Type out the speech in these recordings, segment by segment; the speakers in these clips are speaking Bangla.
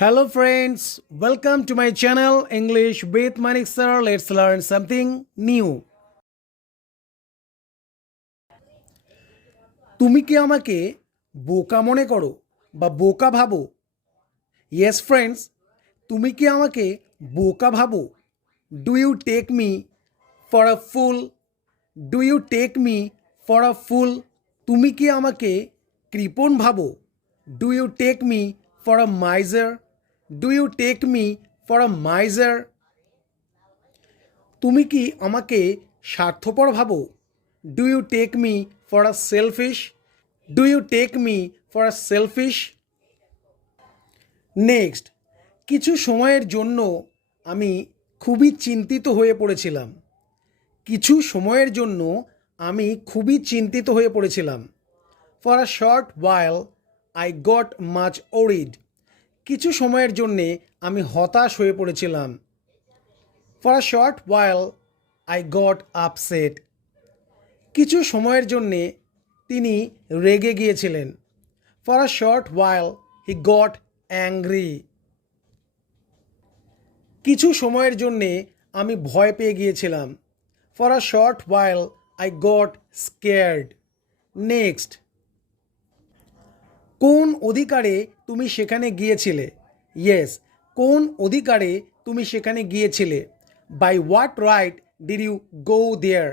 Hello friends, welcome to my channel English with Manik sir. Let's learn something new. তুমি কি আমাকে বোকা মনে করো বা বোকা ভাবো? ইয়েস ফ্রেন্ডস তুমি কি আমাকে বোকা ভাবো? Do you take me for a fool do you take me for a fool তুমি কি আমাকে কৃপণ ভাবো? Do you take me for a miser do you take me for a miser তুমি কি আমাকে স্বার্থপর ভাবো? Do you take me for a selfish do you take me for a selfish next কিছু সময়ের জন্য আমি খুবই চিন্তিত হয়ে পড়েছিলাম। কিছু সময়ের জন্য আমি খুবই চিন্তিত হয়ে পড়েছিলাম। For a short while I got much worried কিছু সময়ের জন্যে আমি হতাশ হয়ে পড়েছিলাম। For a short while I got upset কিছু সময়ের জন্যে তিনি রেগে গিয়েছিলেন। For a short while he got angry কিছু সময়ের জন্যে আমি ভয় পেয়ে গিয়েছিলাম। For a short while I got scared next কোন অধিকারে তুমি সেখানে গিয়েছিলে? ইয়েস কোন অধিকারে তুমি সেখানে গিয়েছিলে? By what right did you go there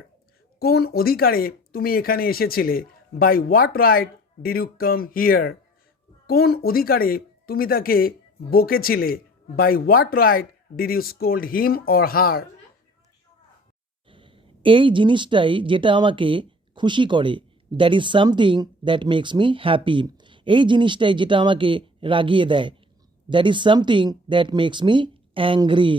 কোন অধিকারে তুমি এখানে এসেছিলে? By what right did you come here কোন অধিকারে তুমি তাকে বকেছিলে? By what right did you scold him or her এই জিনিসটাই যেটা আমাকে খুশি করে। That is something that makes me happy এই জিনিসটাই যেটা আমাকে রাগিয়ে দেয়। That is something that makes me angry